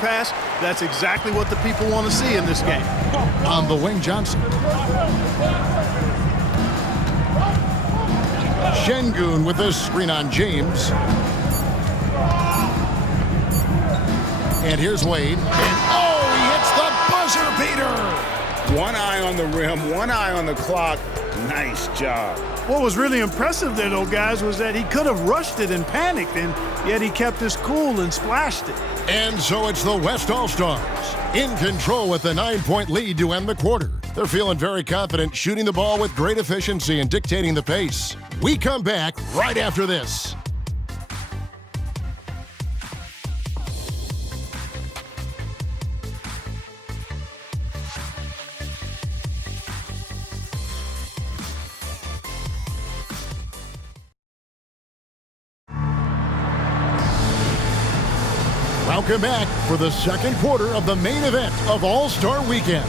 pass. That's exactly what the people want to see in this game. On the wing, Johnson. Şengün with a screen on James. And here's Wade. And oh, he hits the buzzer beater. One eye on the rim, one eye on the clock. Nice job. What was really impressive there, though, guys, was that he could have rushed it and panicked, and yet he kept his cool and splashed it. And so it's the West All-Stars in control with a 9-point lead to end the quarter. They're feeling very confident, shooting the ball with great efficiency and dictating the pace. We come back right after this. Welcome back for the second quarter of the main event of All-Star Weekend.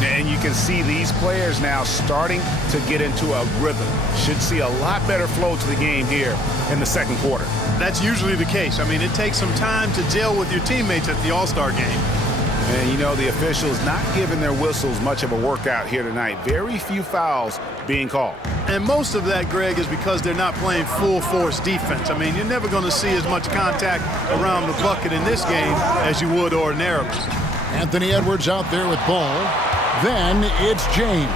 And you can see these players now starting to get into a rhythm. Should see a lot better flow to the game here in the second quarter. That's usually the case. I mean, it takes some time to gel with your teammates at the All-Star game. And, you know, the officials not giving their whistles much of a workout here tonight. Very few fouls being called. And most of that, Greg, is because they're not playing full-force defense. I mean, you're never going to see as much contact around the bucket in this game as you would ordinarily. Anthony Edwards out there with ball. Then it's James.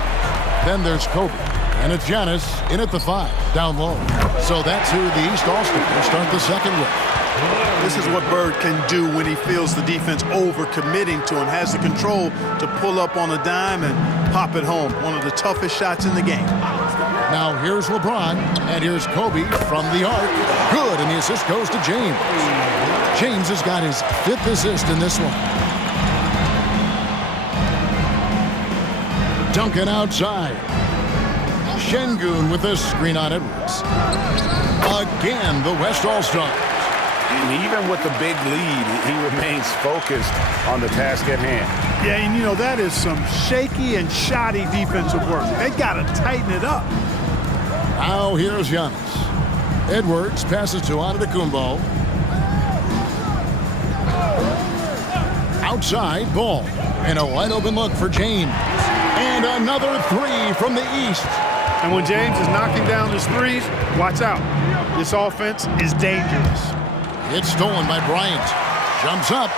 Then there's Kobe. And it's Giannis in at the 5, down low. So that's who the East All-Stars start the second with. This is what Bird can do when he feels the defense over-committing to him, has the control to pull up on a dime and pop it home. One of the toughest shots in the game. Now here's LeBron, and here's Kobe from the arc. Good, and the assist goes to James. James has got his 5th assist in this one. Duncan outside. Şengün with a screen on Edwards. Again, the West All-Stars. And even with the big lead, he remains focused on the task at hand. Yeah, and you know, that is some shaky and shoddy defensive work. They got to tighten it up. Now here's Giannis. Edwards passes to Antetokounmpo. Outside, ball. And a wide open look for James. And another 3 from the East. And when James is knocking down his threes, watch out. This offense is dangerous. It's stolen by Bryant. Jumps up.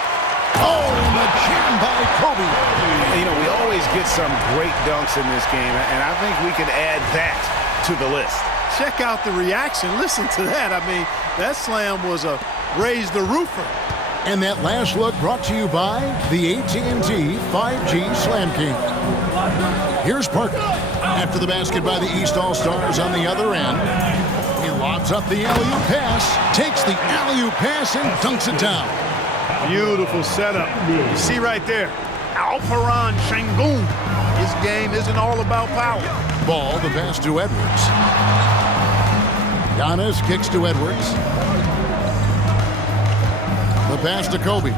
Oh, and the jam by Kobe. You know, we always get some great dunks in this game, and I think we can add that to the list. Check out the reaction. Listen to that. I mean, that slam was a raise the roofer. And that last look brought to you by the AT&T 5G Slam King. Here's Parker. After the basket by the East All-Stars on the other end. He lobs up the alley-oop pass, takes the alley-oop pass, and dunks it down. Beautiful setup. You see right there, Alperen Şengün. His game isn't all about power. Ball, the pass to Edwards. Giannis kicks to Edwards. The pass to Kobe.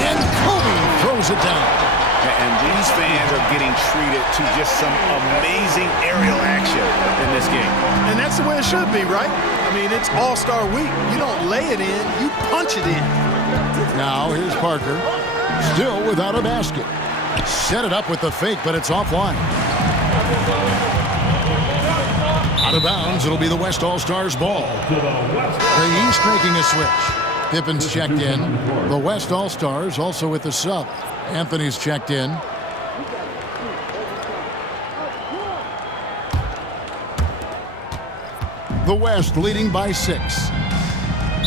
And Kobe throws it down. And these fans are getting treated to just some amazing aerial action in this game. And that's the way it should be, right? I mean, it's All-Star Week. You don't lay it in, you punch it in. Now here's Parker, still without a basket. Set it up with the fake, but it's offline. Out of bounds, it'll be the West All-Stars ball. The East making a switch. Pippen's checked in. The West All-Stars also with the sub. Anthony's checked in. The West leading by 6.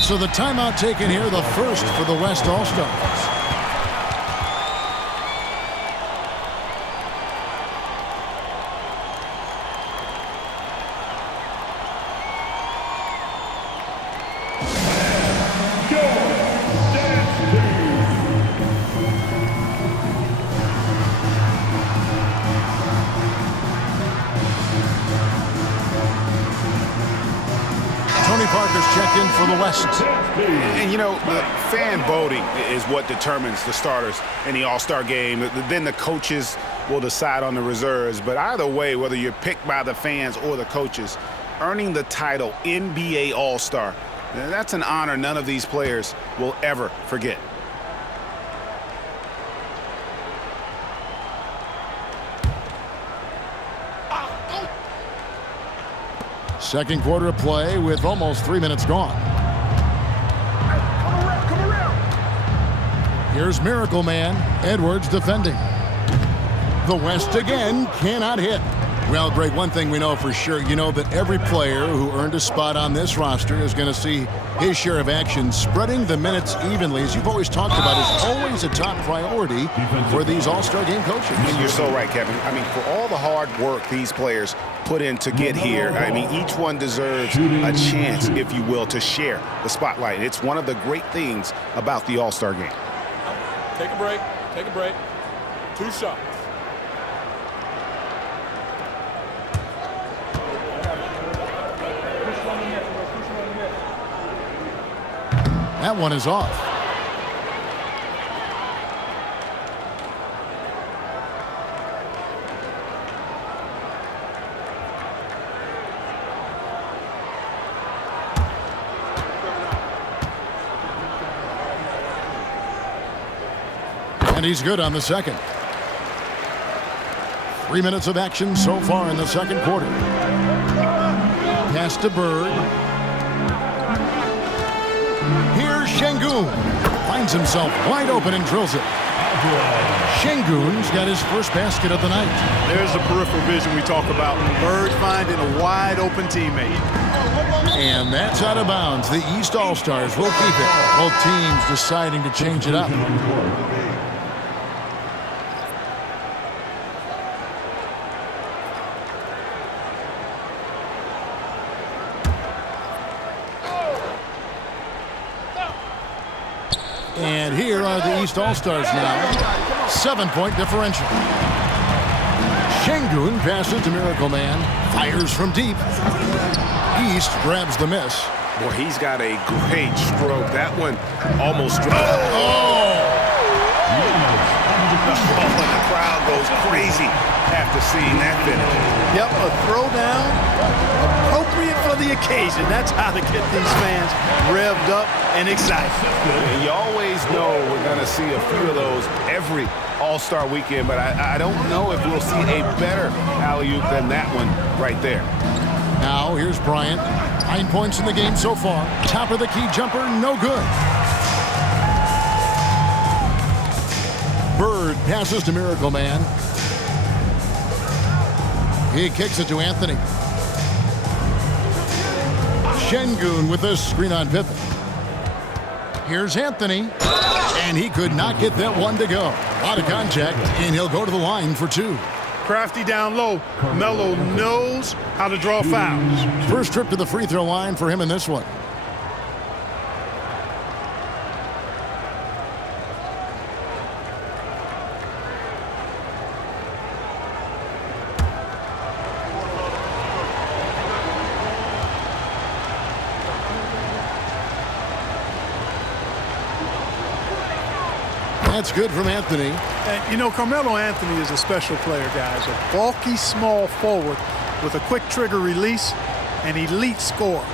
So the timeout taken here, the first for the West All-Stars. Parker's checked in for the West. And, you know, the fan voting is what determines the starters in the All-Star game. Then the coaches will decide on the reserves. But either way, whether you're picked by the fans or the coaches, earning the title NBA All-Star That's an honor none of these players will ever forget. Second quarter of play with almost 3 minutes gone. Here's Miracle Man. Edwards defending. The West again cannot hit. Well, Greg, one thing we know for sure, you know that every player who earned a spot on this roster is going to see his share of action. Spreading the minutes evenly, as you've always talked about, is always a top priority for these All-Star game coaches. And you're so right, Kevin. I mean, for all the hard work these players put in to get here, I mean, each one deserves a chance, if you will, to share the spotlight. It's one of the great things about the All-Star game. Take a break. Take a break. 2 shots. That one is off. And he's good on the second. 3 minutes of action so far in the second quarter. Pass to Bird. Here's Şengün. Finds himself wide open and drills it. Şengün's got his first basket of the night. There's the peripheral vision we talk about. Bird finding a wide open teammate. And that's out of bounds. The East All-Stars will keep it. Both teams deciding to change it up. And here are the East All-Stars now. 7-point differential. Şengün passes to Miracle Man. Fires from deep. East grabs the miss. Boy, he's got a great stroke. That one almost dropped. Oh! The crowd goes crazy after seeing that finish. Yep, a throwdown appropriate for the occasion. That's how to get these fans revved up and excited. And you always know we're going to see a few of those every All-Star weekend, but I don't know if we'll see a better alley-oop than that one right there. Now here's Bryant. 9 points in the game so far. Top of the key jumper, no good. Bird passes to Miracle Man. He kicks it to Anthony. Şengün with a screen on Pippen. Here's Anthony. And he could not get that one to go. A lot of contact, and he'll go to the line for 2. Crafty down low. Melo knows how to draw fouls. First trip to the free throw line for him in this one. That's good from Anthony. And, you know, Carmelo Anthony is a special player, guys. A bulky, small forward with a quick trigger release, an elite scorer.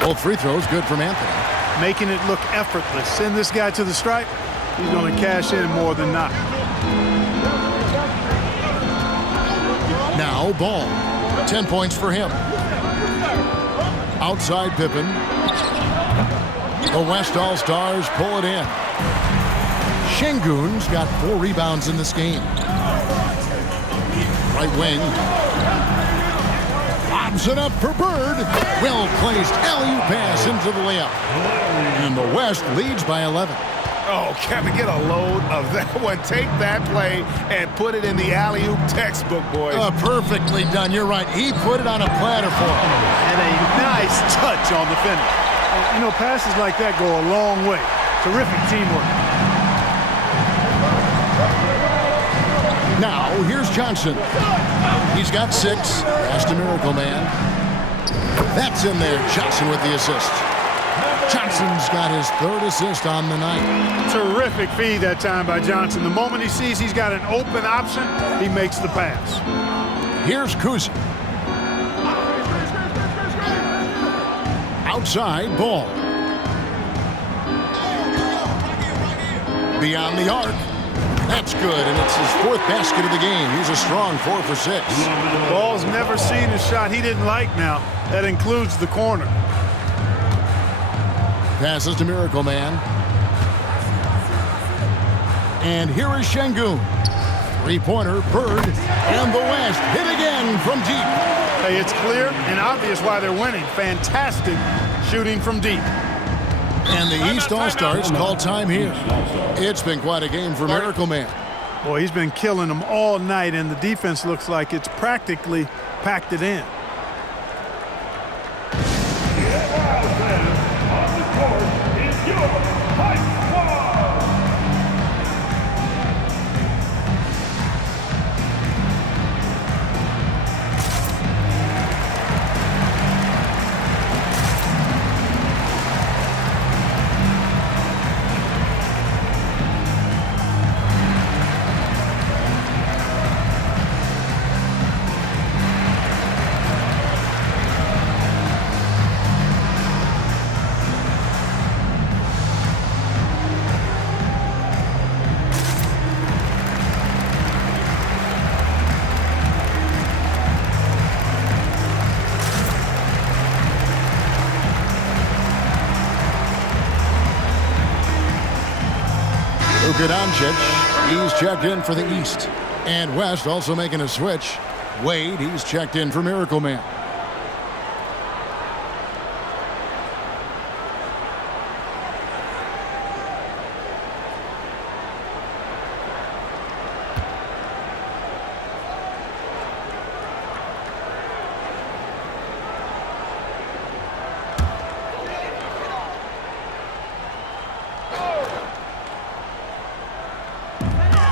Both free throws good from Anthony. Making it look effortless. Send this guy to the stripe. He's going to cash in more than not. Now Ball. 10 points for him. Outside Pippen. The West All-Stars pull it in. Şengün's got 4 rebounds in this game. Right wing. Lobs it up for Bird. Well-placed alley-oop pass into the layup. And the West leads by 11. Oh, Kevin, get a load of that one. Take that play and put it in the alley-oop textbook, boys. Perfectly done. You're right. He put it on a platter for him. And a nice touch on the finish. And, you know, passes like that go a long way. Terrific teamwork. Now, here's Johnson. He's got 6. Pass to Miracle Man. That's in there. Johnson with the assist. Johnson's got his 3rd assist on the night. Terrific feed that time by Johnson. The moment he sees he's got an open option, he makes the pass. Here's Kuzi. Outside ball. Beyond the arc. That's good, and it's his 4th basket of the game. He's a strong 4 for 6. Ball's never seen a shot he didn't like now. That includes the corner. Passes to Miracle Man. And here is Şengün. 3-pointer, Bird, and the West hit again from deep. Hey, it's clear and obvious why they're winning. Fantastic shooting from deep. And the East All-Stars call time here. It's been quite a game for Miracle Man. Boy, he's been killing them all night, and the defense looks like it's practically packed it in. Luka Doncic, he's checked in for the East. And West also making a switch. Wade, he's checked in for Miracle Man.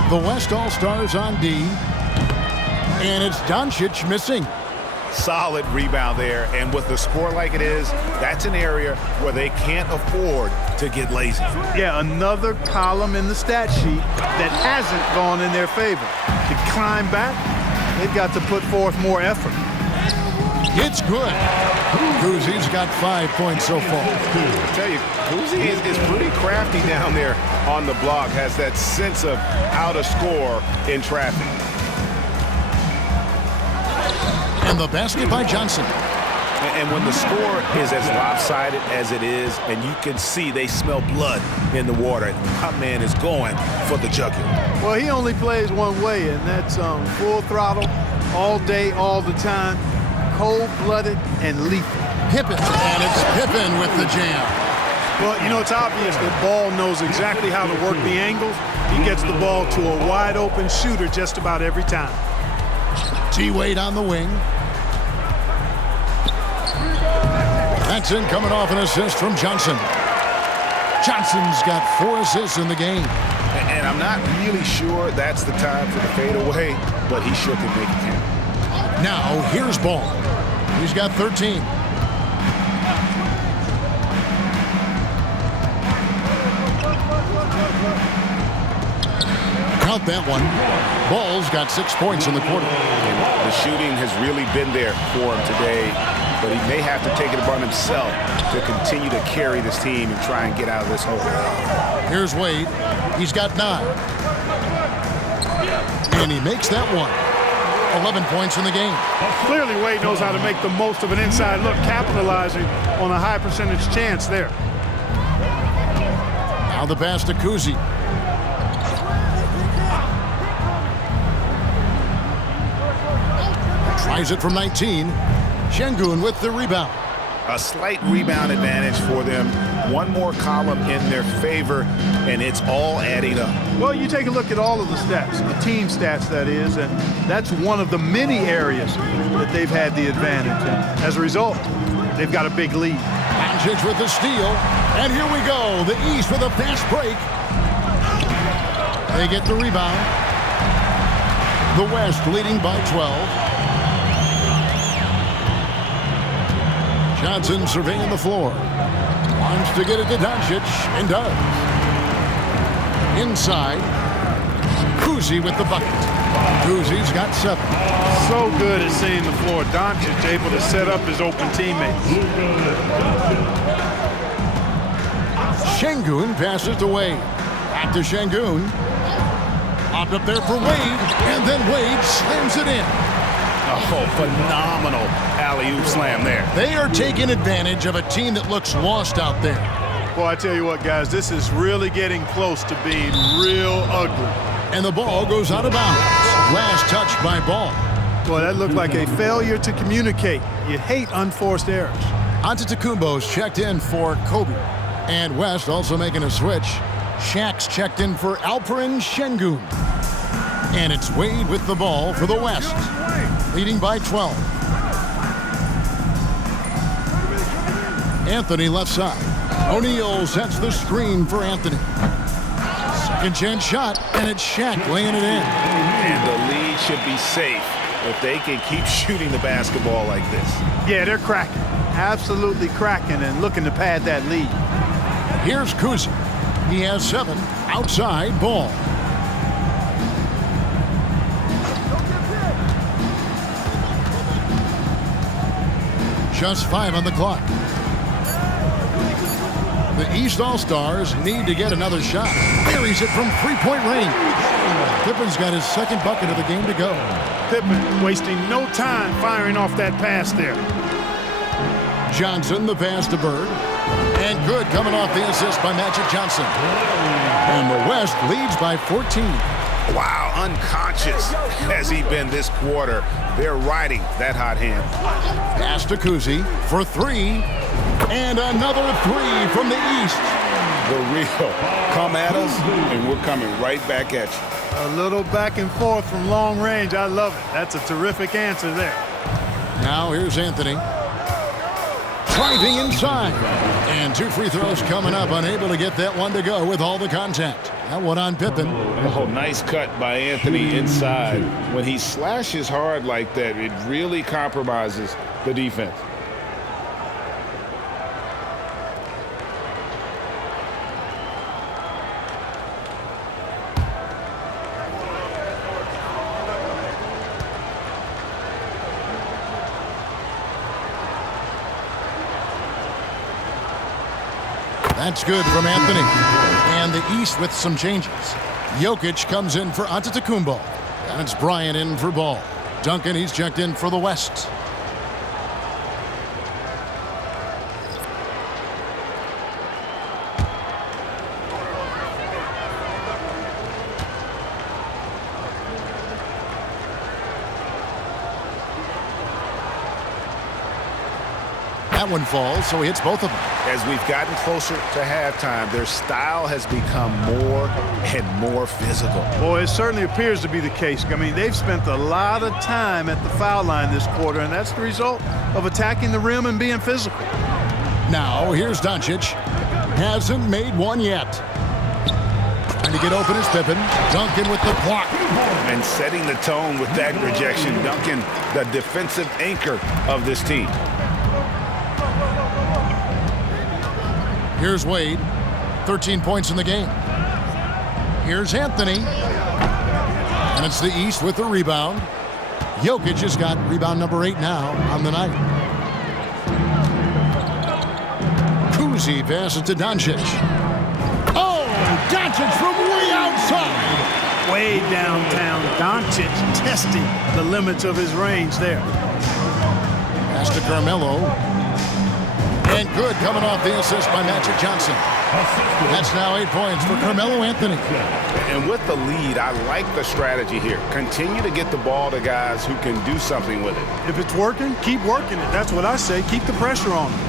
The West All-Stars on D. And it's Doncic missing. Solid rebound there, and with the score like it is, that's an area where they can't afford to get lazy. Yeah, another column in the stat sheet that hasn't gone in their favor. To climb back, they've got to put forth more effort. It's good. Kuzi's got 5 points so far. I tell you, Kuzi is pretty crafty down there on the block, has that sense of how to score in traffic. And the basket by Johnson. And when the score is as lopsided as it is, and you can see they smell blood in the water, my man is going for the jugular. Well, he only plays one way, and that's full throttle, all day, all the time, cold-blooded and lethal. Pippen, and it's Pippen with the jam. Well, you know, it's obvious that Ball knows exactly how to work the angles. He gets the ball to a wide-open shooter just about every time. T-Wade on the wing. That's in, coming off an assist from Johnson. Johnson's got 4 assists in the game. And I'm not really sure that's the time for the fadeaway, but he sure can make it count. Now, here's Ball. He's got 13. Count that one. Ball's got 6 points in the quarter. The shooting has really been there for him today, but he may have to take it upon himself to continue to carry this team and try and get out of this hole. Here's Wade. He's got 9. And he makes that one. 11 points in the game. Clearly, Wade knows how to make the most of an inside look, capitalizing on a high percentage chance there. Now the pass to Kuzi. Tries it from 19. Şengün with the rebound. A slight rebound advantage for them. One more column in their favor, and it's all adding up. Well, you take a look at all of the stats, the team stats, that is, and that's one of the many areas that they've had the advantage. And as a result, they've got a big lead. Doncic with the steal. And here we go. The East with a fast break. They get the rebound. The West leading by 12. Johnson surveying the floor. Wants to get it to Doncic, and does. Inside, Kuzi with the bucket. Kuzi's got 7. So good at seeing the floor. Doncic able to set up his open teammates. Şengün passes to Wade. Back to Şengün. Popped up there for Wade, and then Wade slams it in. Oh, phenomenal alley-oop slam there. They are taking advantage of a team that looks lost out there. Well, I tell you what, guys, this is really getting close to being real ugly. And the ball goes out of bounds. Last touch by Ball. Boy, that looked like a failure to communicate. You hate unforced errors. Antetokounmpo's checked in for Kobe. And West also making a switch. Shaq's checked in for Alperen Şengün. And it's Wade with the ball for the West, leading by 12. Anthony left side. O'Neal sets the screen for Anthony. Second chance shot, and it's Shaq laying it in. And the lead should be safe if they can keep shooting the basketball like this. Yeah, they're cracking. Absolutely cracking and looking to pad that lead. Here's Kuzi. He has 7. Outside, Ball. Just 5 on the clock. The East All-Stars need to get another shot. Buries it from three-point range. Pippen's got his second bucket of the game to go. Pippen wasting no time firing off that pass there. Johnson, the pass to Bird. And good coming off the assist by Magic Johnson. And the West leads by 14. Wow, unconscious has he been this quarter. They're riding that hot hand. Pass to Kuzi for 3. And another 3 from the East. The real. Come at us, and we're coming right back at you. A little back and forth from long range. I love it. That's a terrific answer there. Now here's Anthony. Driving inside. And 2 free throws coming up. Unable to get that one to go with all the contact. That one on Pippen. Oh, nice cut by Anthony inside. When he slashes hard like that, it really compromises the defense. That's good from Anthony. And the East with some changes. Jokic comes in for Antetokounmpo. And it's Bryant in for Ball. Duncan, he's checked in for the West. That one falls, so he hits both of them. As we've gotten closer to halftime, their style has become more and more physical. Boy, it certainly appears to be the case. I mean, they've spent a lot of time at the foul line this quarter, and that's the result of attacking the rim and being physical. Now, here's Doncic. Hasn't made one yet. Trying to get open is Pippen. Duncan with the block. And setting the tone with that rejection. Duncan, the defensive anchor of this team. Here's Wade, 13 points in the game. Here's Anthony. And it's the East with the rebound. Jokic has got rebound number 8 now on the night. Kuzi passes to Doncic. Oh, Doncic from way outside. Way downtown, Doncic testing the limits of his range there. Pass to Carmelo. And good coming off the assist by Magic Johnson. That's now 8 points for Carmelo Anthony. And with the lead, I like the strategy here. Continue to get the ball to guys who can do something with it. If it's working, keep working it. That's what I say. Keep the pressure on him.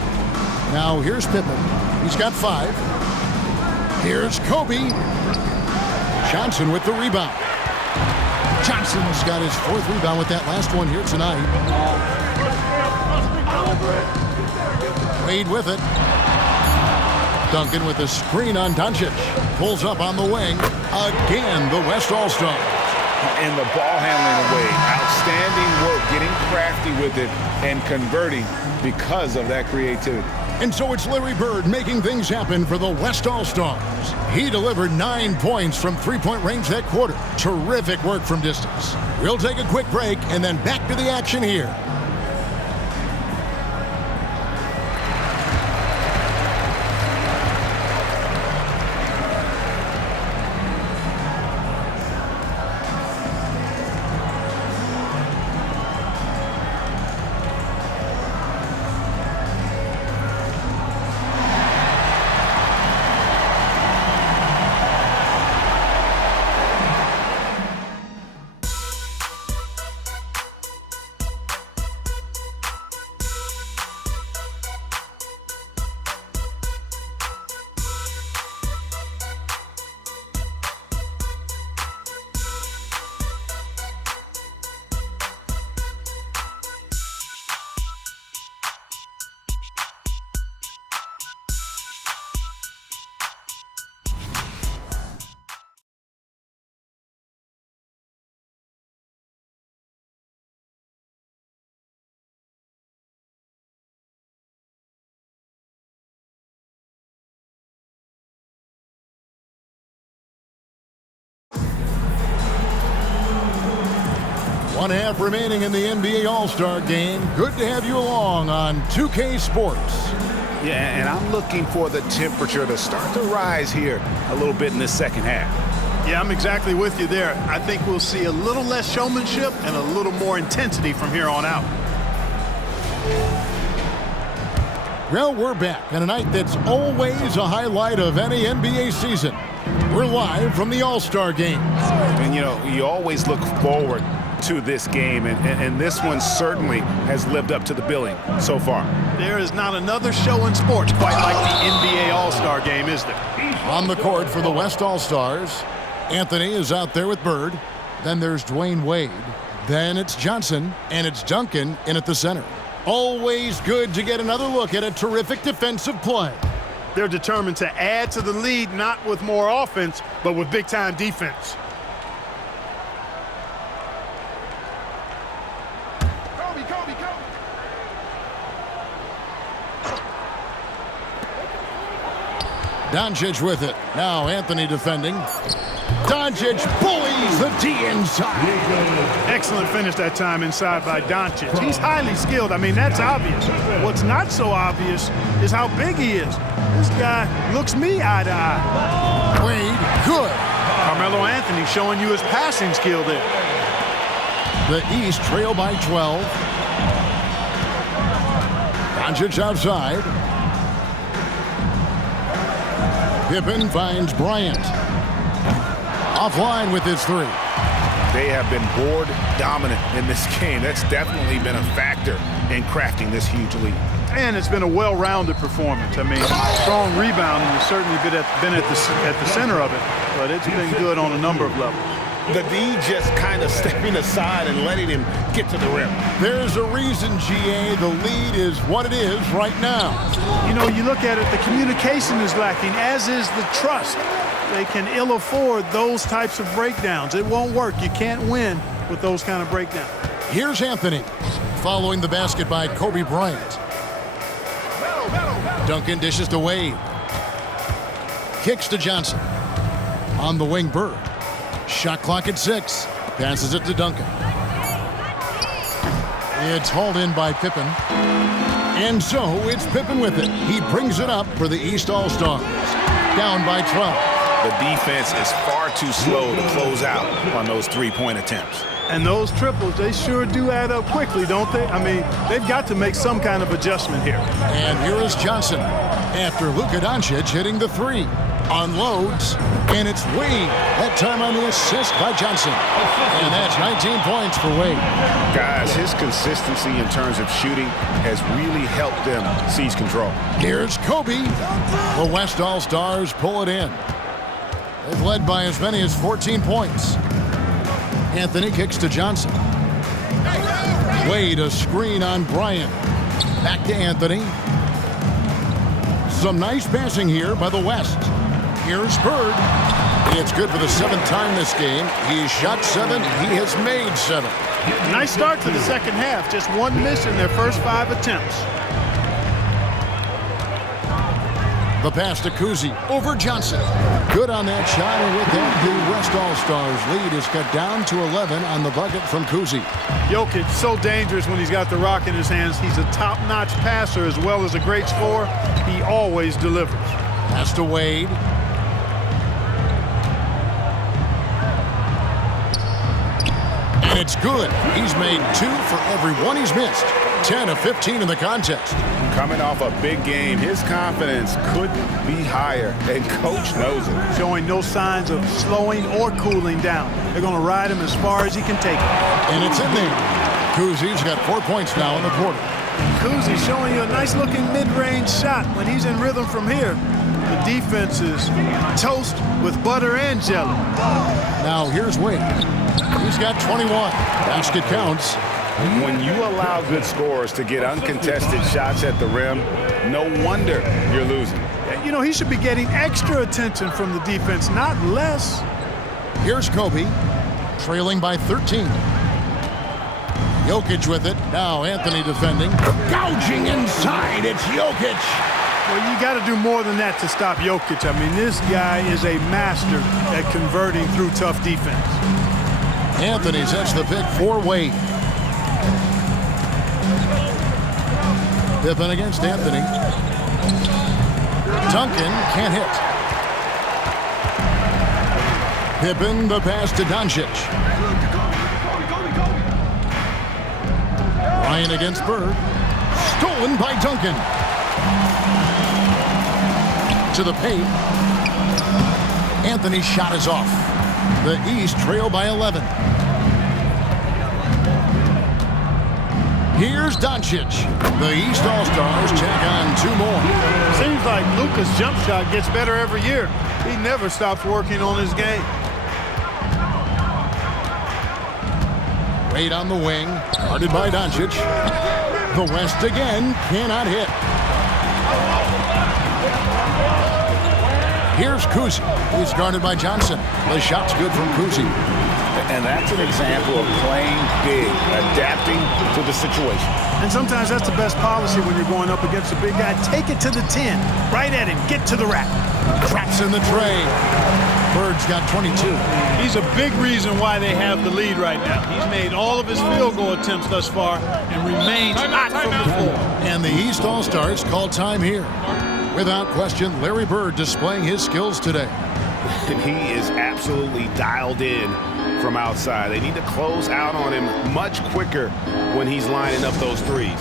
Now here's Pippen. He's got 5. Here's Kobe. Johnson with the rebound. Johnson's got his 4th rebound with that last one here tonight. Wade with it. Duncan with the screen on Doncic. Pulls up on the wing. Again, the West All-Stars. And the ball handling away. Outstanding work getting crafty with it and converting because of that creativity. And so it's Larry Bird making things happen for the West All-Stars. He delivered 9 points from three-point range that quarter. Terrific work from distance. We'll take a quick break and then back to the action here. One half remaining in the NBA All-Star Game. Good to have you along on 2K Sports. Yeah, and I'm looking for the temperature to start to rise here a little bit in the second half. Yeah, I'm exactly with you there. I think we'll see a little less showmanship and a little more intensity from here on out. Well, we're back on a night that's always a highlight of any NBA season. We're live from the All-Star Game. And, you know, you always look forward to this game, and this one certainly has lived up to the billing so far. There is not another show in sports quite like the NBA All-Star Game, is there? On the court for the West All-Stars, Anthony is out there with Bird. Then there's Dwayne Wade. Then it's Johnson, and it's Duncan in at the center. Always good to get another look at a terrific defensive play. They're determined to add to the lead, not with more offense, but with big-time defense. Doncic with it. Now Anthony defending. Doncic bullies the D inside. Excellent finish that time inside by Doncic. He's highly skilled. I mean, that's obvious. What's not so obvious is how big he is. This guy looks me eye to eye. Wade, good. Carmelo Anthony showing you his passing skill there. The East trail by 12. Doncic outside. Pippen finds Bryant. Offline with his three. They have been board dominant in this game. That's definitely been a factor in crafting this huge lead. And it's been a well-rounded performance. I mean, strong rebounding has certainly been at the center of it, but it's been good on a number of levels. The D just kind of stepping aside and letting him get to the rim. There's a reason, GA, the lead is what it is right now. You know, you look at it, the communication is lacking, as is the trust. They can ill afford those types of breakdowns. It won't work. You can't win with those kind of breakdowns. Here's Anthony following the basket by Kobe Bryant. Duncan dishes to Wade. Kicks to Johnson. On the wing, Bird. Shot clock at 6. Passes it to Duncan. It's hauled in by Pippen. And so it's Pippen with it. He brings it up for the East All-Stars. Down by 12. The defense is far too slow to close out on those three-point attempts. And those triples, they sure do add up quickly, don't they? I mean, they've got to make some kind of adjustment here. And here is Johnson after Luka Doncic hitting the three. Unloads, and it's Wade. That time on the assist by Johnson. And that's 19 points for Wade. Guys, his consistency in terms of shooting has really helped them seize control. Here's Kobe. The West All-Stars pull it in. They've led by as many as 14 points. Anthony kicks to Johnson. Wade, a screen on Bryant. Back to Anthony. Some nice passing here by the West. Here's Bird. It's good for the 7th time this game. He's shot 7. He has made 7. Nice start to the second half. Just one miss in their first 5 attempts. The pass to Kuzi over Johnson. Good on that shot, and with that, the West All-Stars lead is cut down to 11 on the bucket from Kuzi. Jokic, so dangerous when he's got the rock in his hands. He's a top-notch passer as well as a great scorer. He always delivers. Pass to Wade. And it's good. He's made 2 for every one he's missed. 10 of 15 in the contest. Coming off a big game, his confidence couldn't be higher, and Coach knows it. Showing no signs of slowing or cooling down. They're going to ride him as far as he can take it. And it's in there. Kuzi's got 4 points now in the quarter. Kuzi showing you a nice-looking mid-range shot when he's in rhythm from here. The defense is toast with butter and jelly. Now here's Wade. He's got 21. Basket counts. When you allow good scorers to get uncontested shots at the rim, no wonder you're losing. You know, he should be getting extra attention from the defense, not less. Here's Kobe, trailing by 13. Jokic with it. Now Anthony defending. Gouging inside. It's Jokic. Well, you got to do more than that to stop Jokic. I mean, this guy is a master at converting through tough defense. Anthony sets the pick for Wade. Pippen against Anthony. Duncan can't hit. Pippen, the pass to Doncic. Ryan against Bird. Stolen by Duncan. To the paint. Anthony's shot is off. The East trail by 11. Here's Doncic. The East All-Stars check on 2 more. Seems like Luka's jump shot gets better every year. He never stops working on his game. Wade on the wing. Guarded by Doncic. The West again cannot hit. Here's Kuzi. He's guarded by Johnson. The shot's good from Kuzi. And that's an example of playing big, adapting to the situation. And sometimes that's the best policy when you're going up against a big guy. Take it to the 10. Right at him. Get to the rack. Traps in the tray. Bird's got 22. He's a big reason why they have the lead right now. He's made all of his field goal attempts thus far and remains hot from the floor. And the East All-Stars call time here. Without question, Larry Bird displaying his skills today. And he is absolutely dialed in from outside. They need to close out on him much quicker when he's lining up those threes.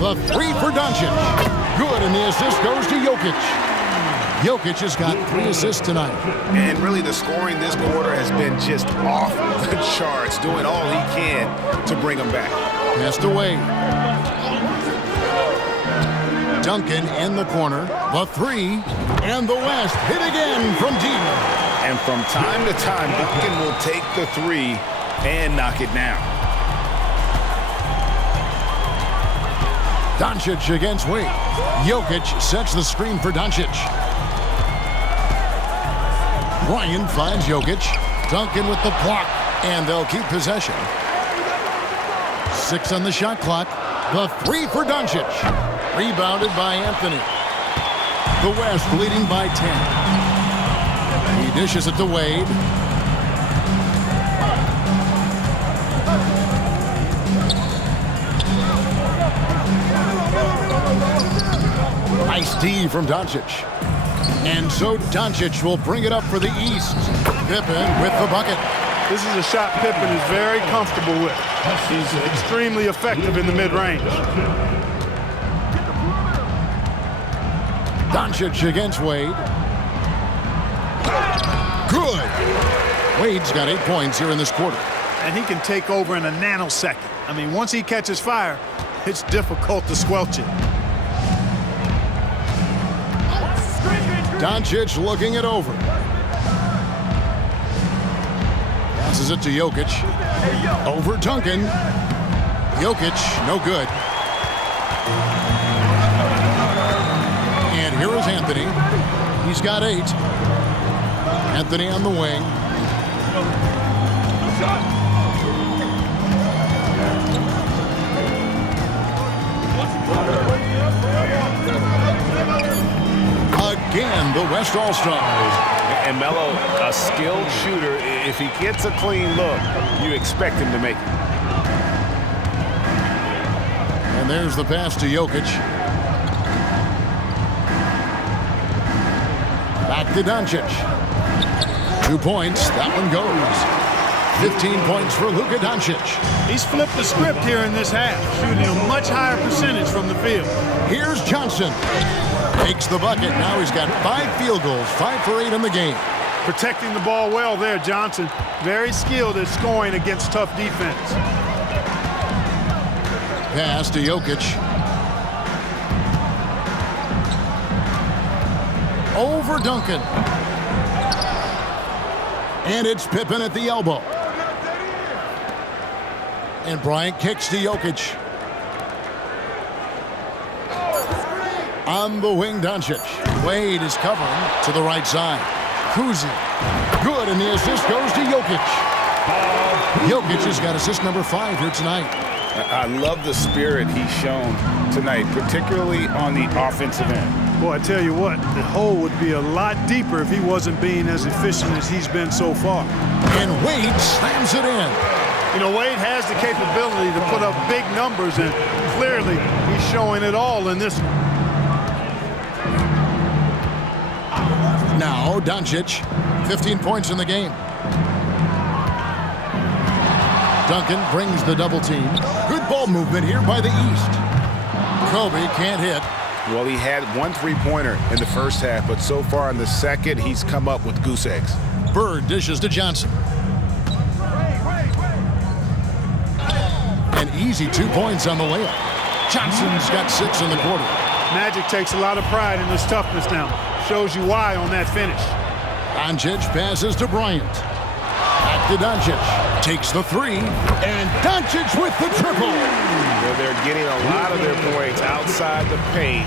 The 3 for Doncic. Good, and the assist goes to Jokic. Jokic has got 3 assists tonight. And really the scoring this quarter has been just off the charts, doing all he can to bring them back. Passed away. Duncan in the corner. The 3. And the West hit again from deep. And from time to time, Duncan will take the 3 and knock it down. Doncic against Wade. Jokic sets the screen for Doncic. Ryan finds Jokic. Duncan with the block. And they'll keep possession. 6 on the shot clock. The three for Doncic. Rebounded by Anthony. The West leading by 10. He dishes it to Wade. Nice D from Doncic. And so Doncic will bring it up for the East. Pippen with the bucket. This is a shot Pippen is very comfortable with. He's extremely effective in the mid-range. Doncic against Wade. Good. Wade's got 8 points here in this quarter. And he can take over in a nanosecond. I mean, once he catches fire, it's difficult to squelch it. Doncic looking it over. Passes it to Jokic. Over Duncan. Jokic, no good. And here is Anthony. He's got 8. Anthony on the wing. Again, the West All-Stars. And Melo, a skilled shooter. If he gets a clean look, you expect him to make it. And there's the pass to Jokic. Back to Doncic. 2 points. That one goes. 15 points for Luka Doncic. He's flipped the script here in this half, shooting a much higher percentage from the field. Here's Johnson. Takes the bucket. Now he's got 5 field goals, 5 for 8 in the game. Protecting the ball well there, Johnson. Very skilled at scoring against tough defense. Pass to Jokic. Over Duncan. And it's Pippen at the elbow. And Bryant kicks to Jokic. On the wing, Doncic. Wade is covering to the right side. Kuzi. Good, and the assist goes to Jokic. Jokic has got assist number 5 here tonight. I love the spirit he's shown tonight, particularly on the offensive end. Boy, I tell you what, the hole would be a lot deeper if he wasn't being as efficient as he's been so far. And Wade slams it in. You know, Wade has the capability to put up big numbers, and clearly he's showing it all in this one. Now, Doncic, 15 points in the game. Duncan brings the double team. Good ball movement here by the East. Kobe can't hit. Well, he had 1 3-pointer in the first half, but so far in the second, he's come up with goose eggs. Bird dishes to Johnson. An easy 2 points on the layup. Johnson's got 6 in the quarter. Magic takes a lot of pride in this toughness now. Shows you why on that finish. Doncic passes to Bryant. Back to Doncic. Takes the 3. And Doncic with the triple. They're getting a lot of their points outside the paint.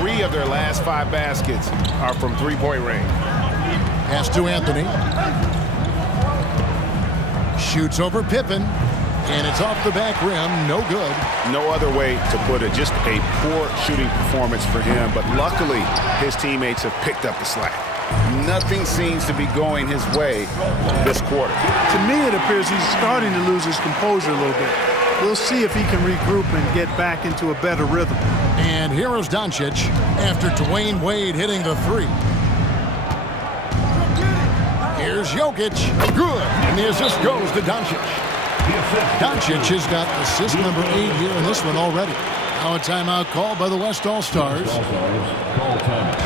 3 of their last 5 baskets are from 3-point range. Pass to Anthony. Shoots over Pippen. And it's off the back rim. No good. No other way to put it. Just a poor shooting performance for him. But luckily, his teammates have picked up the slack. Nothing seems to be going his way this quarter. To me, it appears he's starting to lose his composure a little bit. We'll see if he can regroup and get back into a better rhythm. And here is Doncic after Dwayne Wade hitting the 3. Here's Jokic. Good. And the assist goes to Doncic. Doncic has got assist number 8 here in this one already. Now a timeout called by the West All-Stars. Call timeout. You know what time it is.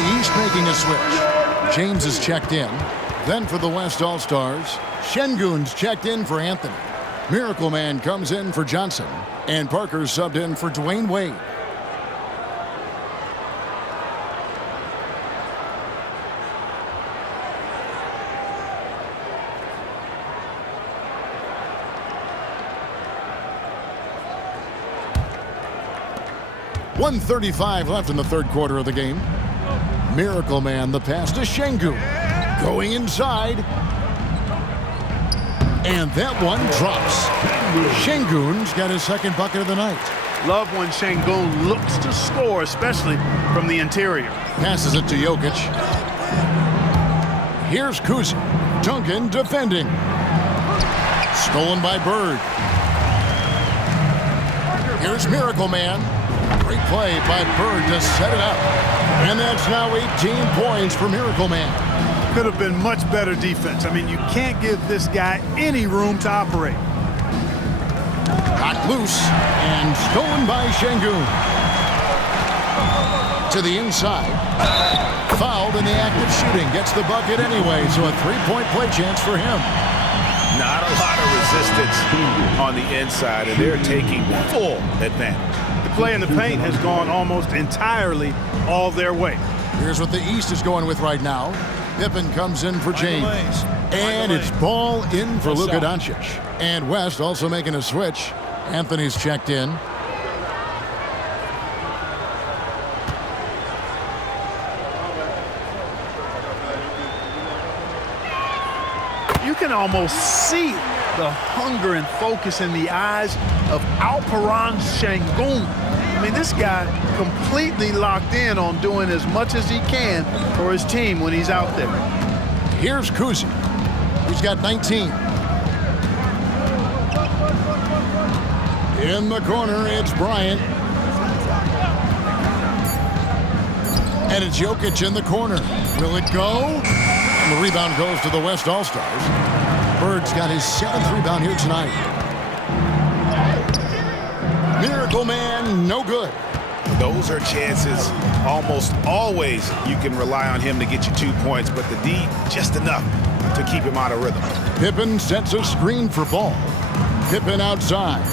The East making a switch. James is checked in. Then for the West All-Stars, Şengün's checked in for Anthony. Miracle Man comes in for Johnson. And Parker's subbed in for Dwayne Wade. .135 left in the third quarter of the game. Miracle Man, the pass to Şengün. Going inside. And that one drops. Şengün's got his second bucket of the night. Love when Şengün looks to score, especially from the interior. Passes it to Jokic. Here's Kuzi. Duncan defending. Stolen by Bird. Here's Miracle Man. Great play by Bird to set it up. And that's now 18 points for Miracle Man. Could have been much better defense. I mean, you can't give this guy any room to operate. Got loose and stolen by Şengün. To the inside. Fouled in the act of shooting. Gets the bucket anyway, so a three-point play chance for him. Not a lot of resistance on the inside, and they're taking full advantage. The play in the paint has gone almost entirely all their way. Here's what the East is going with right now. Pippen comes in for James. And it's ball in for Luka Doncic. And West also making a switch. Anthony's checked in. You can almost see the hunger and focus in the eyes of Alperen Şengün. I mean, this guy completely locked in on doing as much as he can for his team when he's out there. Here's Kuzi. He's got 19. In the corner, it's Bryant. And it's Jokic in the corner. Will it go? And the rebound goes to the West All-Stars. Bird's got his 7th rebound here tonight. Miracle Man, no good. Those are chances almost always you can rely on him to get you 2 points, but the D, just enough to keep him out of rhythm. Pippen sets a screen for Ball. Pippen outside.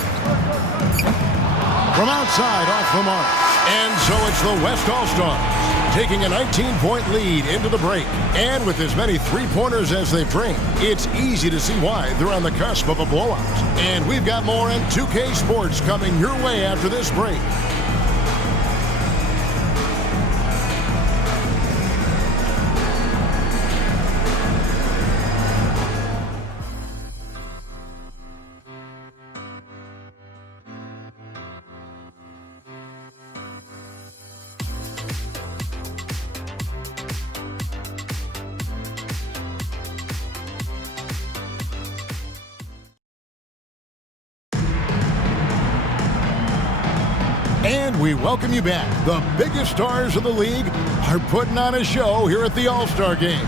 From outside, off the mark. And so it's the West All-Stars taking a 19-point lead into the break. And with as many three-pointers as they bring, it's easy to see why they're on the cusp of a blowout. And we've got more in 2K Sports coming your way after this break. And we welcome you back. The biggest stars of the league are putting on a show here at the All-Star Game.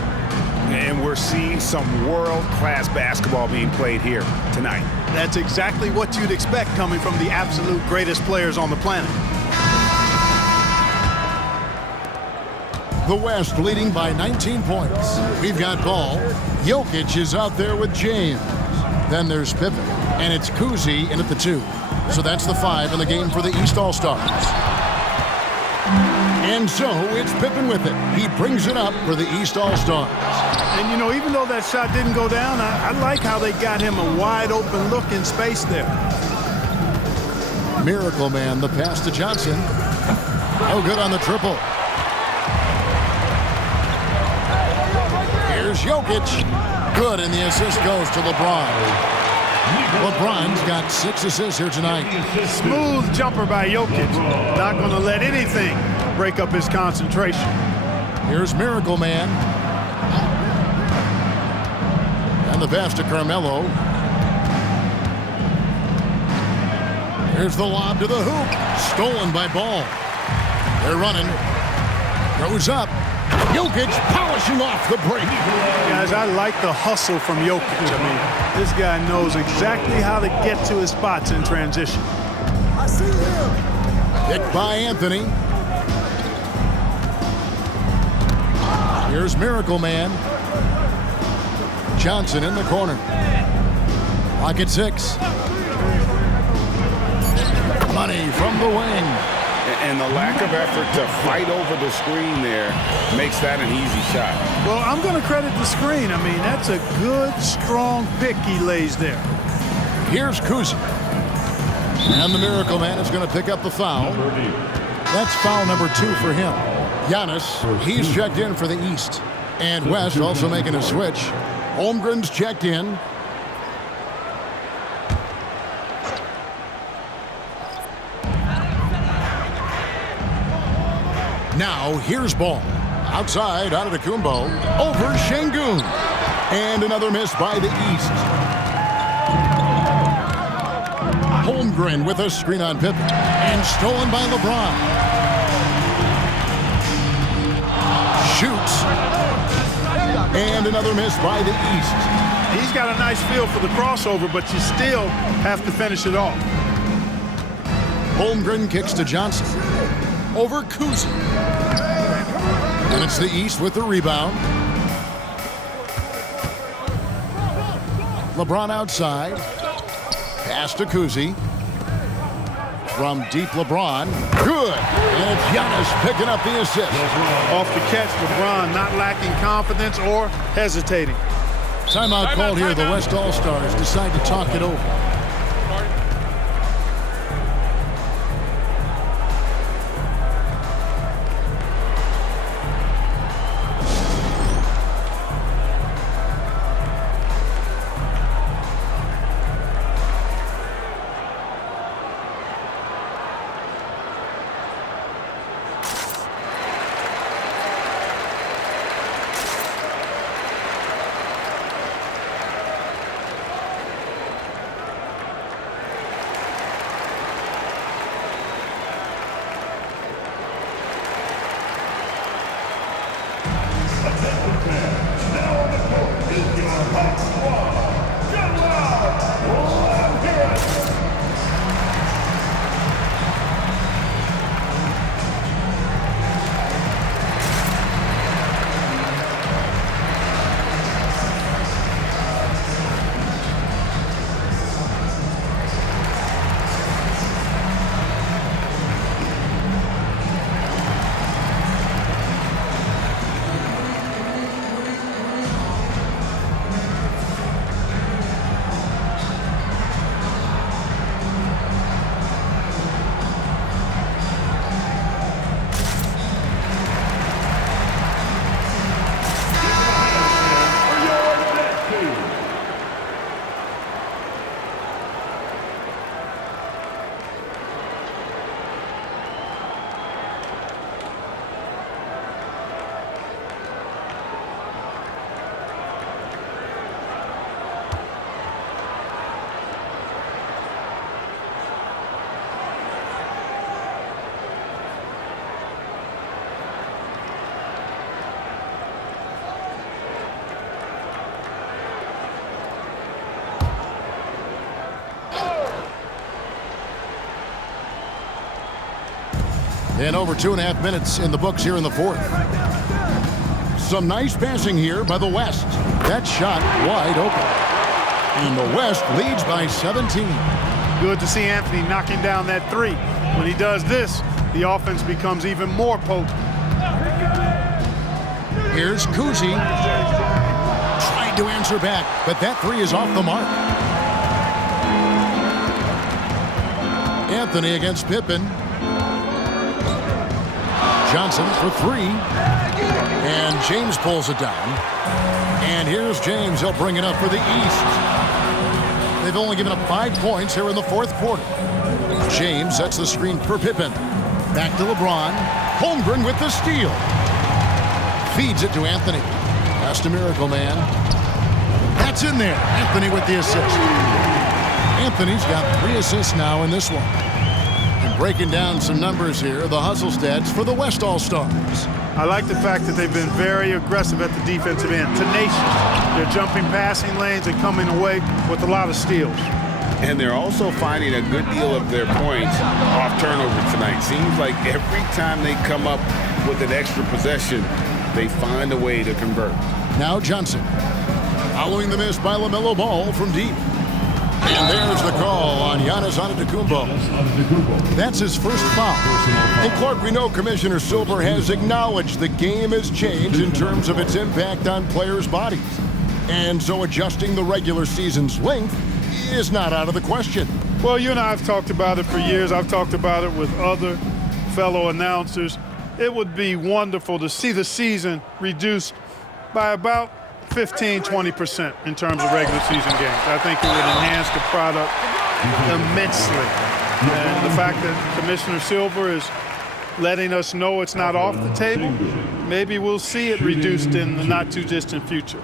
And we're seeing some world-class basketball being played here tonight. That's exactly what you'd expect coming from the absolute greatest players on the planet. The West leading by 19 points. We've got Ball. Jokic is out there with James. Then there's Pippen. And it's Kuzi in at the 2. So that's the 5 in the game for the East All-Stars. And so it's Pippen with it. He brings it up for the East All-Stars. And, you know, even though that shot didn't go down, I like how they got him a wide-open look in space there. Miracle Man, the pass to Johnson. No good on the triple. Here's Jokic. Good, and the assist goes to LeBron. LeBron's got 6 assists here tonight. Smooth jumper by Jokic. Not going to let anything break up his concentration. Here's Miracle Man. And the pass to Carmelo. Here's the lob to the hoop. Stolen by Ball. They're running. Goes up. Jokic polishing off the break. Guys, I like the hustle from Jokic. I mean, this guy knows exactly how to get to his spots in transition. I see him. Picked by Anthony. Here's Miracle Man. Johnson in the corner. Pocket 6. Money from the wing. And the lack of effort to fight over the screen there makes that an easy shot. Well, I'm going to credit the screen. I mean, that's a good, strong pick he lays there. Here's Kuzi. And the Miracle Man is going to pick up the foul. That's foul number 2 for him. Giannis, he's checked in for the East. And West also making a switch. Holmgren's checked in. Now, here's Ball. Outside, Antetokounmpo. Over Şengün. And another miss by the East. Holmgren with a screen on Pippen. And stolen by LeBron. Shoots. And another miss by the East. He's got a nice feel for the crossover, but you still have to finish it off. Holmgren kicks to Johnson. Over Kuzi. And it's the East with the rebound. LeBron outside. Pass to Kuzi. From deep LeBron. Good. And it's Giannis picking up the assist. Off the catch, LeBron not lacking confidence or hesitating. Timeout called here. The West All-Stars decide to talk it over. And over 2.5 minutes in the books here in the fourth. Some nice passing here by the West. That shot wide open. And the West leads by 17. Good to see Anthony knocking down that 3. When he does this, the offense becomes even more potent. Here's Kuzi. Tried to answer back, but that 3 is off the mark. Anthony against Pippen. Johnson for 3. And James pulls it down. And here's James. He'll bring it up for the East. They've only given up 5 points here in the fourth quarter. James sets the screen for Pippen. Back to LeBron. Holmgren with the steal. Feeds it to Anthony. Pass to Miracle Man. That's in there. Anthony with the assist. Anthony's got 3 assists now in this one. And breaking down some numbers here, the hustle stats for the West All-Stars. I like the fact that they've been very aggressive at the defensive end. Tenacious. They're jumping passing lanes and coming away with a lot of steals. And they're also finding a good deal of their points off turnover tonight. Seems like every time they come up with an extra possession, they find a way to convert. Now Johnson. Following the miss by LaMelo Ball from deep. And there's the call on Giannis Antetokounmpo. That's his first foul. And Clark, we know Commissioner Silver has acknowledged the game has changed in terms of its impact on players' bodies. And so adjusting the regular season's length is not out of the question. Well, you and I have talked about it for years. I've talked about it with other fellow announcers. It would be wonderful to see the season reduced by about 15-20% in terms of regular season games. I think it would enhance the product immensely. And the fact that Commissioner Silver is letting us know it's not off the table, maybe we'll see it reduced in the not-too-distant future.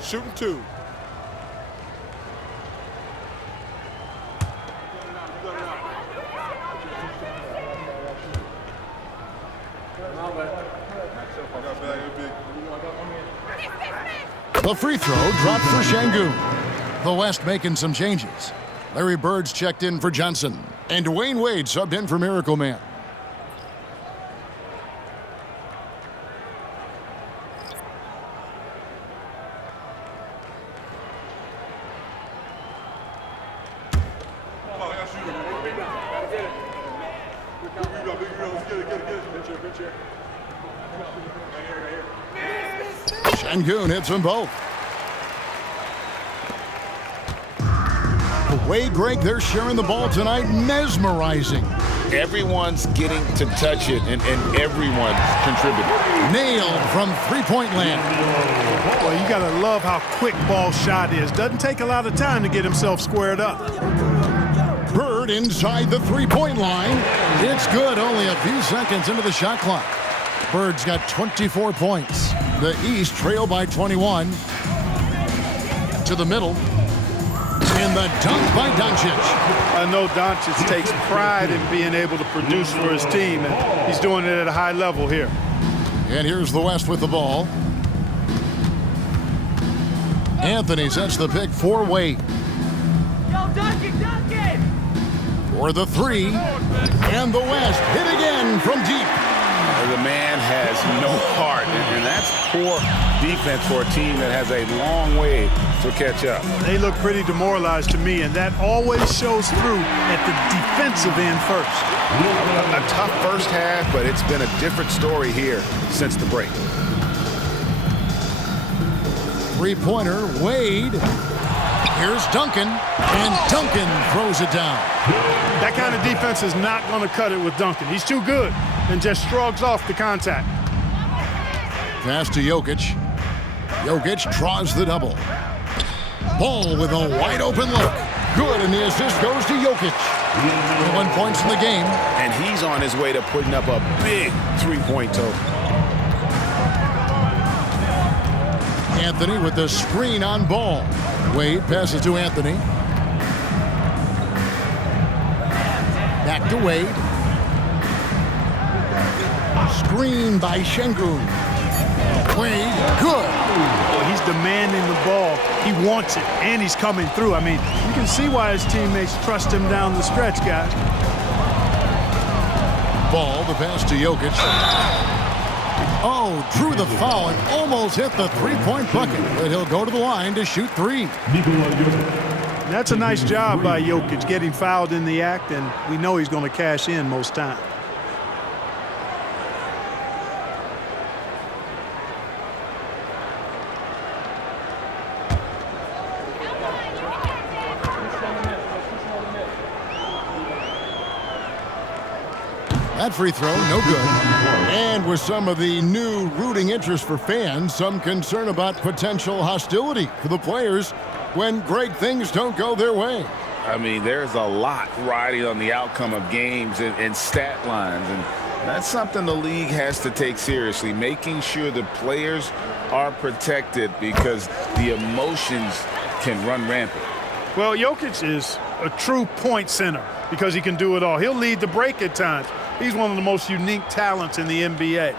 Shooting 2. The free throw dropped for Şengün. The West making some changes. Larry Bird's checked in for Johnson. And Dwayne Wade subbed in for Miracle Man. Şengün hits them both. Wade, Greg, they're sharing the ball tonight. Mesmerizing. Everyone's getting to touch it, and everyone's contributing. Nailed from three-point land. Well, you got to love how quick ball shot is. Doesn't take a lot of time to get himself squared up. Bird inside the three-point line. It's good, only a few seconds into the shot clock. Bird's got 24 points. The East trail by 21. To the middle. And the dunk by Doncic. I know Doncic takes pride in being able to produce for his team, and he's doing it at a high level here. And here's the West with the ball. Anthony sets the pick for Wade. Yo, dunk it! For the three. And the West hit again from deep. The man has no heart, and that's poor defense for a team that has a long way to catch up. They look pretty demoralized to me, and that always shows through at the defensive end first. A tough first half, but it's been a different story here since the break. Three-pointer, Wade. Here's Duncan, and Duncan throws it down. That kind of defense is not going to cut it with Duncan. He's too good and just shrugs off the contact. Pass to Jokic. Jokic draws the double. Ball with a wide open look. Good, and the assist goes to Jokic. 21 points in the game. And he's on his way to putting up a big three-point total. Anthony with the screen on Ball. Wade passes to Anthony. Back to Wade. Screen by Şengün. Wade, good. Well, he's demanding the ball. He wants it, and he's coming through. I mean, you can see why his teammates trust him down the stretch, guys. Ball, the pass to Jokic. Oh, drew the foul and almost hit the three-point bucket, but he'll go to the line to shoot three. That's a nice job by Jokic, getting fouled in the act, and we know he's going to cash in most times. That free throw, no good. And with some of the new rooting interest for fans, some concern about potential hostility for the players when great things don't go their way. I mean, there's a lot riding on the outcome of games and stat lines, and that's something the league has to take seriously, making sure the players are protected because the emotions can run rampant. Well, Jokic is a true point center because he can do it all. He'll lead the break at times. He's one of the most unique talents in the NBA.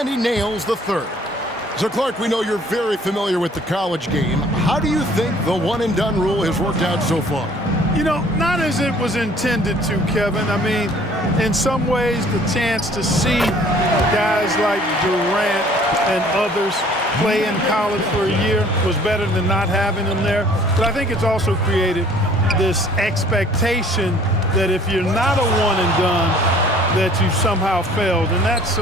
And he nails the third. So, Clark, we know you're very familiar with the college game. How do you think the one-and-done rule has worked out so far? You know, not as it was intended to, Kevin. I mean, in some ways, the chance to see guys like Durant and others play in college for a year was better than not having them there. But I think it's also created this expectation that if you're not a one-and-done, that you somehow failed, and that's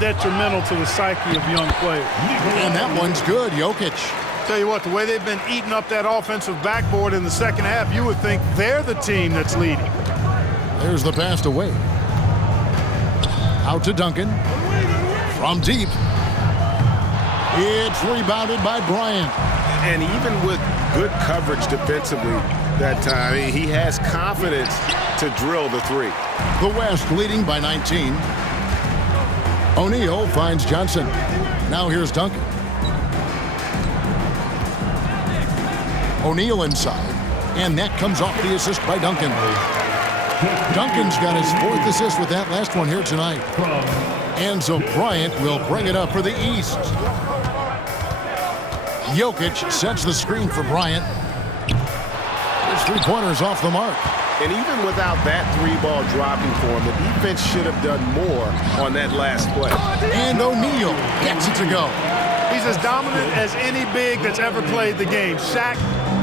detrimental to the psyche of young players. And that one's good, Jokic. Tell you what, the way they've been eating up that offensive backboard in the second half, you would think they're the team that's leading. There's the pass to Wade. Out to Duncan. From deep. It's rebounded by Bryant. And even with good coverage defensively that time, he has confidence to drill the three. The West leading by 19. O'Neal finds Johnson. Now here's Duncan. O'Neal inside, and that comes off the assist by Duncan. Duncan's got his fourth assist with that last one here tonight. And so Bryant will bring it up for the East. Jokic sets the screen for Bryant. His three-pointers off the mark. And even without that three-ball dropping for him, the defense should have done more on that last play. And O'Neal gets it to go. He's as dominant as any big that's ever played the game. Shaq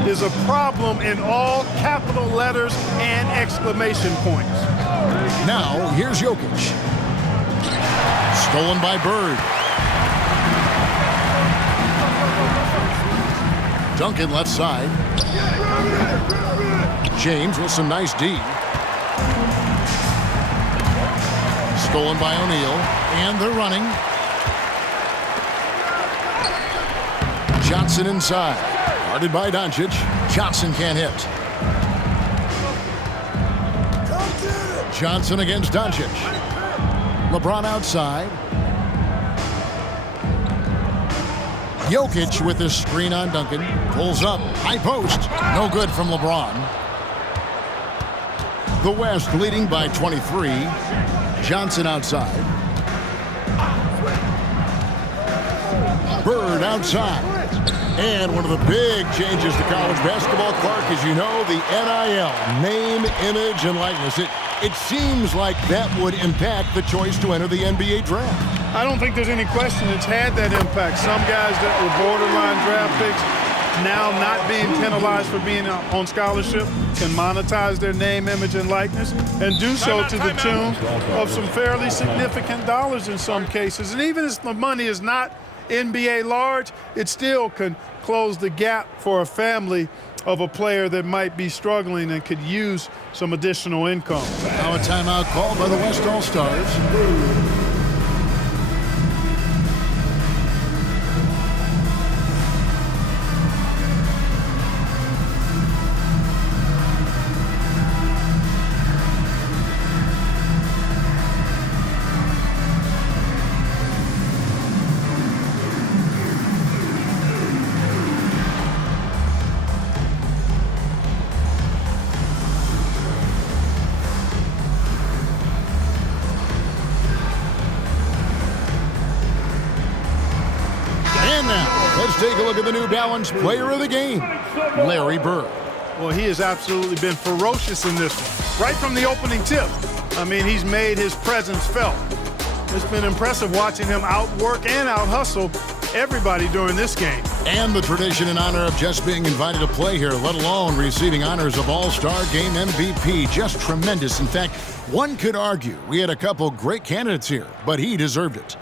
is a problem in all capital letters and exclamation points. Now, here's Jokic. Stolen by Bird. Duncan left side. James with some nice D. Stolen by O'Neal. And they're running. Johnson inside. Guarded by Doncic. Johnson can't hit. Johnson against Doncic. LeBron outside. Jokic with his screen on Duncan. Pulls up. High post. No good from LeBron. The West leading by 23. Johnson outside. Bird outside. And one of the big changes to college basketball, Clark, as you know, the NIL, name, image, and likeness. It seems like that would impact the choice to enter the NBA draft. I don't think there's any question it's had that impact. Some guys that were borderline draft picks now not being penalized for being on scholarship can monetize their name, image, and likeness and do so to the tune of some fairly significant dollars in some cases. And even if the money is not NBA large, it still can close the gap for a family of a player that might be struggling and could use some additional income. Now a timeout called by the West All-Stars. Take a look at the New Balance player of the game, Larry Bird. Well, he has absolutely been ferocious in this one. Right from the opening tip, I mean, he's made his presence felt. It's been impressive watching him outwork and out-hustle everybody during this game. And the tradition and honor of just being invited to play here, let alone receiving honors of All-Star Game MVP. Just tremendous. In fact, one could argue we had a couple great candidates here, but he deserved it.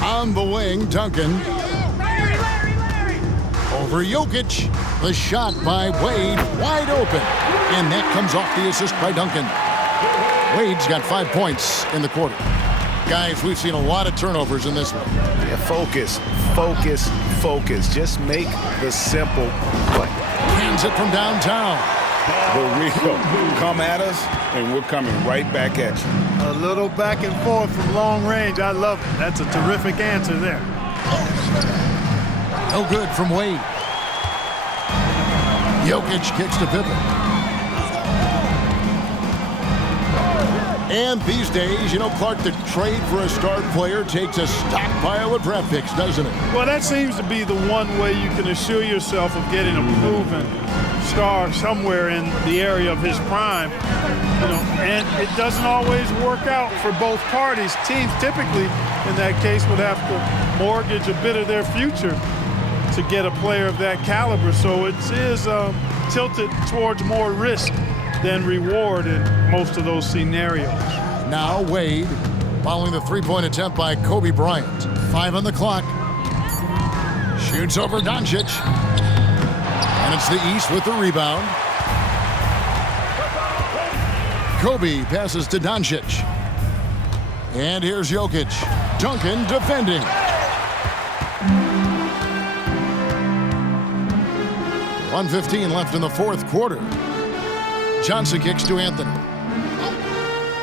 On the wing, Duncan. Larry! Over Jokic. The shot by Wade, wide open. And that comes off the assist by Duncan. Wade's got 5 points in the quarter. Guys, we've seen a lot of turnovers in this one. Yeah, focus, focus, focus. Just make the simple play. Hands it from downtown. The real. Come at us, and we're coming right back at you. A little back and forth from long range. I love it. That's a terrific answer there. No good from Wade. Jokic kicks to Pippen. And these days, you know, Clark, the trade for a star player takes a stockpile of draft picks, doesn't it? Well, that seems to be the one way you can assure yourself of getting a proven star somewhere in the area of his prime. You know, and it doesn't always work out for both parties. Teams typically, in that case, would have to mortgage a bit of their future to get a player of that caliber. So it is tilted towards more risk than reward in most of those scenarios. Now Wade, following the three-point attempt by Kobe Bryant. 5 on the clock. Shoots over Doncic. And it's the East with the rebound. Kobe passes to Doncic. And here's Jokic. Duncan defending. .115 left in the fourth quarter. Johnson kicks to Anthony.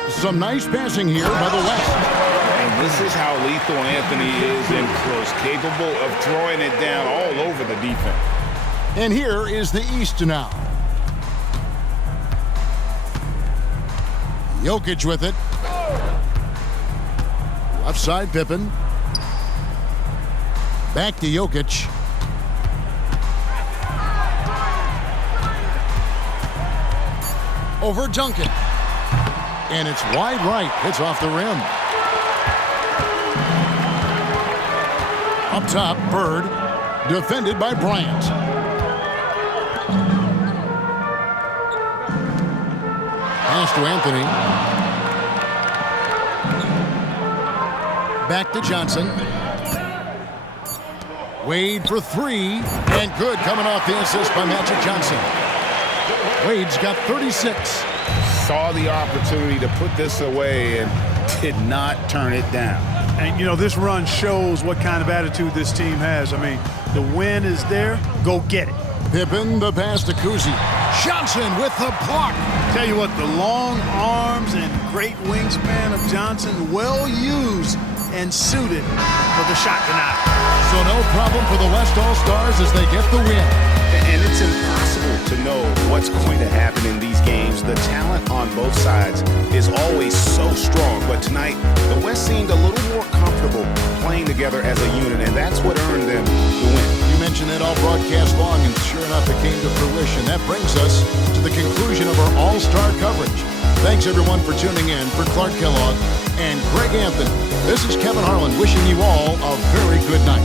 Some nice passing here by the West. And this is how lethal Anthony is in close, capable of throwing it down all over the defense. And here is the East now. Jokic with it. Left side, Pippen. Back to Jokic. Over Duncan. And it's wide right. It's off the rim. Up top, Bird. Defended by Bryant. Pass to Anthony. Back to Johnson. Wade for three. And good, coming off the assist by Magic Johnson. Wade's got 36. Saw the opportunity to put this away and did not turn it down. And, you know, this run shows what kind of attitude this team has. I mean, the win is there. Go get it. Pippen, the pass to Kuzi. Johnson with the block. Tell you what, the long arms and great wingspan of Johnson, well used and suited for the shot denial. So no problem for the West All-Stars as they get the win. And it's impossible to know what's going to happen in these games. The talent on both sides is always so strong. But tonight, the West seemed a little more comfortable playing together as a unit, and that's what earned them the win. You mentioned it all broadcast long, and sure enough, it came to fruition. That brings us to the conclusion of our All-Star coverage. Thanks, everyone, for tuning in. For Clark Kellogg and Greg Anthony, this is Kevin Harlan wishing you all a very good night.